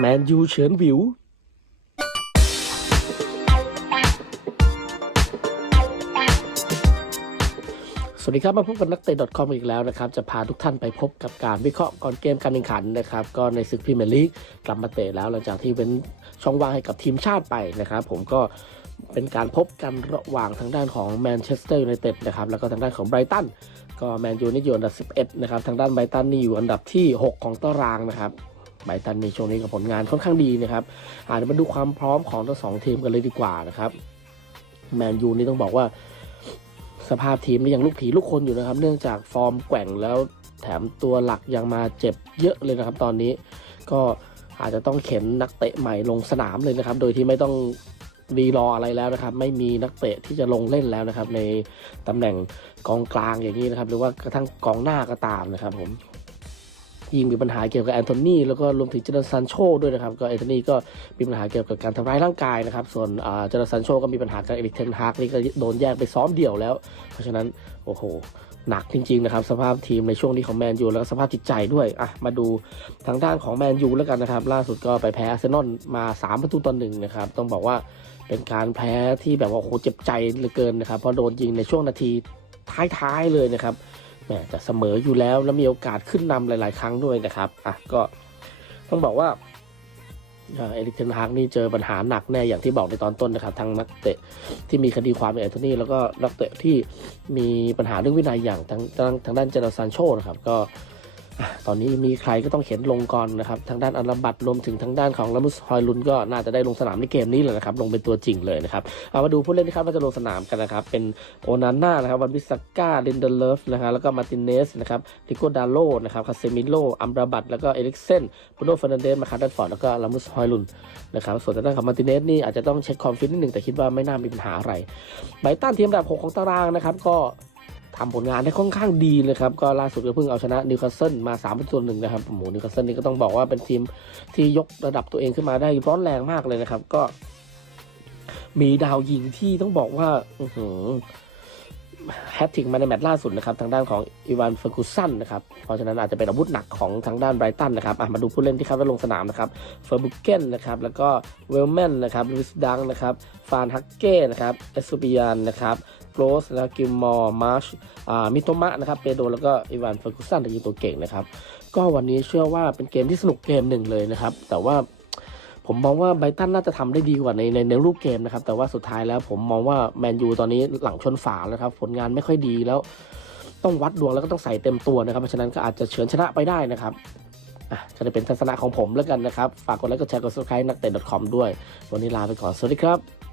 แมนยูเฉินวิว สวัสดีครับมาพบกับนักเตะ .com อีกแล้วนะครับ จะพาทุกท่านไปพบกับการวิเคราะห์ก่อนเกมการแข่งขันนะครับ ก็ในศึกพรีเมียร์ลีกกลับมาเตะแล้วหลังจากที่เว้นช่องว่างให้กับทีมชาติไปนะครับ ผมก็เป็นการพบกันระหว่างทางด้านของแมนเชสเตอร์ยูไนเต็ดนะครับ แล้วก็ทางด้านของไบรตัน ก็แมนยูนี่อยู่อันดับ 11 นะครับ ทางด้านไบรตันนี่อยู่อันดับที่ 6 ของตารางนะครับ ไบตันในช่วงนี้กับผลงานค่อนข้างดีนะครับอาจจะมาดูความพร้อมของทั้งสองทีมกันเลยดีกว่านะครับแมนยูนี่ต้องบอกว่าสภาพทีมนี่ยังลูกผีลูกคนอยู่นะครับ เนื่องจากฟอร์มแกว่งแล้วแถมตัวหลักยังมาเจ็บเยอะเลยนะครับ ตอนนี้ก็อาจจะต้องเข็นนักเตะใหม่ลงสนามเลยนะครับ โดยที่ไม่ต้องรีรออะไรแล้วนะครับ ไม่มีนักเตะที่จะลงเล่นแล้วนะครับ ในตำแหน่งกองกลางอย่างนี้นะครับ หรือว่ากระทั่งกองหน้าก็ตามนะครับผม ยิ่งมีปัญหาเกี่ยวกับแอนโทนีแล้วก็รวมถึงเจเนซันโชด้วยนะครับก็แอนโทนีก็มีปัญหาเกี่ยวกับการทำร้ายร่างกายนะครับส่วนเจเนซันโชก็มีปัญหากับเอริกเทนฮากนี่ก็โดนแยกไปซ้อมเดี่ยวแล้ว เพราะฉะนั้นโอ้โหหนักจริงๆนะครับสภาพทีมในช่วงนี้ของแมนยูแล้วก็สภาพจิตใจด้วยอะมาดูทางด้านของแมนยูแล้วกันนะครับ ล่าสุดก็ไปแพ้อาร์เซนอลมา3ประตูต่อหนึ่งนะครับต้องบอกว่าเป็นการแพ้ที่แบบว่าโอ้โหเจ็บใจเหลือเกินนะครับเพราะโดนยิงในช่วงนาทีท้ายๆเลยนะครับ แม่จะเสมออยู่แล้วแล้วมีโอกาสขึ้นนำหลาย ๆ ครั้งด้วยนะครับอะก็ต้องบอกว่าเอริกเทนฮากนี่เจอปัญหาหนักแน่อย่างที่บอกในตอนต้นนะครับทั้งนักเตะที่มีคดีความเป็นแอนโทนีแล้วก็นักเตะที่มีปัญหาเรื่องวินัยอย่างทางทางทางด้านเจอร์ซันโชนะครับก็ ตอนนี้มีใครก็ต้องเข็นลงก่อนนะครับ ทางด้านอัลบัตรวมถึงทางด้านของลามุสฮอยลุนก็น่าจะได้ลงสนามในเกมนี้เลยนะครับ ลงเป็นตัวจริงเลยนะครับ เอามาดูผู้เล่นที่คาดว่าจะลงสนามกันนะครับ เป็นโอนาน่านะครับวันวิสก้าลินเดเลฟนะครับแล้วก็มาตินเนสนะครับดิโกดาโลนะครับคาเซมิโลอัมราบัตแล้วก็เอริกเซนบูโนเฟอร์นันเดสมาคาร์ดันฟอร์ดแล้วก็ลามุสฮอยลุนนะครับส่วนทางด้านของมาตินเนสนี่อาจจะต้องเช็คคอมฟิตนิดหนึ่งแต่คิดว่าไม่น่ามีปัญหาอะไรไบตันทีมอันดับ 6 ของตารางนะครับก็ ทำผลงานได้ค่อนข้างดีเลยครับ ก็ล่าสุดก็เพิ่งเอาชนะนิวคาสเซิลมา3เป็นตัวหนึ่งนะครับโอ้โหนิวคาสเซิลนี่ก็ต้องบอกว่าเป็นทีมที่ยกระดับตัวเองขึ้นมาได้ร้อนแรงมากเลยนะครับ ก็ มีดาวยิงที่ต้องบอกว่า อือหือ แฮตทริกมาในแมตช์ล่าสุดนะครับทางด้านของอีวานเฟอร์กูสันนะครับเพราะฉะนั้นอาจจะเป็นอาวุธหนักของทางด้านไบรตันนะครับมาดูผู้เล่นที่คาดว่าลงสนามนะครับเฟอร์บุกเกนนะครับแล้วก็เวลแมนนะครับลูิสดังนะครับฟานฮักเก้นะครับเอสซูบิยานนะครับโรสแล้วกิลมอร์มาร์ชมิโตมะนะครับเปโดแล้วก็อีวานเฟอร์กูสันที่ยิงตัวเก่งนะครับก็วันนี้เชื่อว่าเป็นเกมที่สนุกเกมหนึ่งเลยนะครับแต่ว่า ผมมองว่าไบตันน่าจะทำได้ดีกว่าในในในรูปเกมนะครับ แต่ว่าสุดท้ายแล้วผมมองว่าแมนยูตอนนี้หลังชนฝาแล้วครับ ผลงานไม่ค่อยดีแล้ว ต้องวัดดวงแล้วก็ต้องใส่เต็มตัวนะครับ เพราะฉะนั้นก็อาจจะเฉือนชนะไปได้นะครับอะก็จะเป็นทัศนะของผมแล้วกันนะครับ ฝากกดไลค์กดแชร์กดซับสไครต์นักเตะ .com ด้วย วันนี้ลาไปก่อน สวัสดีครับ